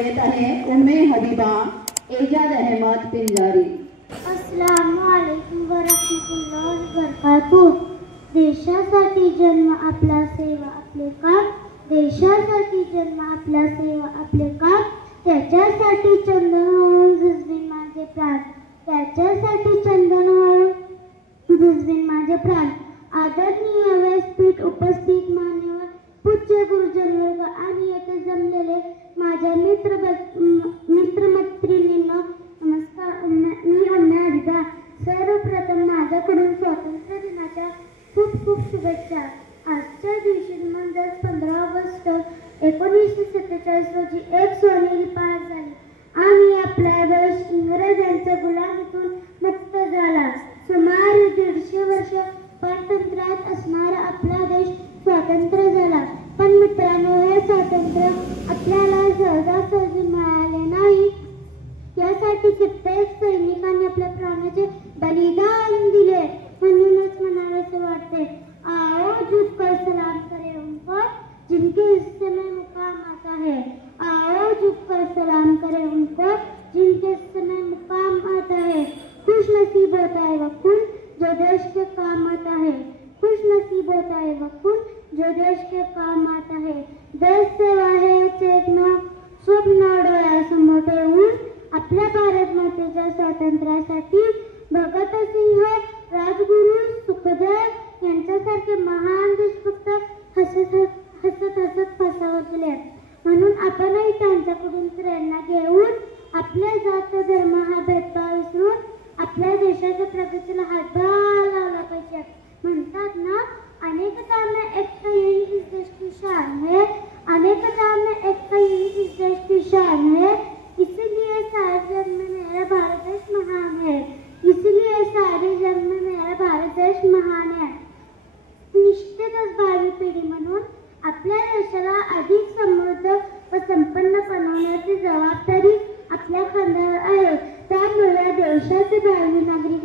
येत आहे उम्मे हबीबा एजाज अहमद पिंजारी। अस्सलामुअलैकुम वरहमतुल्लाहि वबरकातुह। देशासाठी जन्म आपला सेवा आपले काम, देशासाठी जन्म आपला सेवा आपले काम, त्याच्यासाठी चंदन वाळून झिजवीन माझे प्राण, त्याच्यासाठी चंदन वाळून झिजवीन माझे प्राण। आदरणीय व्यासपीठ उपस्थित मान्यवर पूज्य गुरुजन वर्ग आणि येथे जमलेले माझ्या मित्रमैत्रिणींनो नमस्कार। मी रम्या हरिदा। सर्वप्रथम माझ्याकडून स्वातंत्र्य दिनाच्या खूप खूप शुभेच्छा। आजच्या दिवशी म्हणजेच 15 ऑगस्ट 1947 रोजी एक सोनेरी पहाट झाली आणि आपला देश इंग्रजांच्या गुलामीतून मुक्त झाला। सुमारे 150 वर्ष पारतंत्र्यात असणारा आपला देश स्वतंत्र झाला। पण मित्रांनो, हे स्वातंत्र्य आपल्याला सहजासहजी मिळाले नाही। यासाठी कित्येक सैनिकांनी आपल्या प्राणाचे बलिदान दिले। म्हणूनच म्हणावेसे वाटते, आओ झुककर सलाम करें उनको जिनके हिस्से में मुकाम आता है, आओ झुककर सलाम करें उनको जिनके हिस्से में मुकाम आता है। खुश नसीब होता है वह जो देश के काम आता है, खुश नसीब होता है वह जो देश के काम आता है। देश सेवा हेच एक स्वप्न डोळ्यासमोर ठेवून आपल्या भारत मातेच्या स्वातंत्र्यासाठी भगतसिंह, राजगुरू, सुखदेव यांच्यासारखे महान देशभक्त हसत फासावर गेले। म्हणून आपणही त्यांच्याकडून प्रेरणा घेऊन आपल्या जात धर्म हा भेदभाव विसरून आपल्या देशाच्या प्रगतीला हातभार लावला पाहिजे। म्हणतात ना, अनेकता में एकता यही इस देश की शान है, अनेकता में एकता यही इस देश की शान है, इसलिए सारे जग में मेरा भारत देश महान है, इसलिए सारे जग में मेरा भारत देश महान है। निश्चितच भावी पिढी म्हणून आपल्या देशाला अधिक समृद्ध व संपन्न बनवण्याची जबाबदारी आपल्या खांद्यावर आहे। त्यामुळे देशाचे भावी नागरिक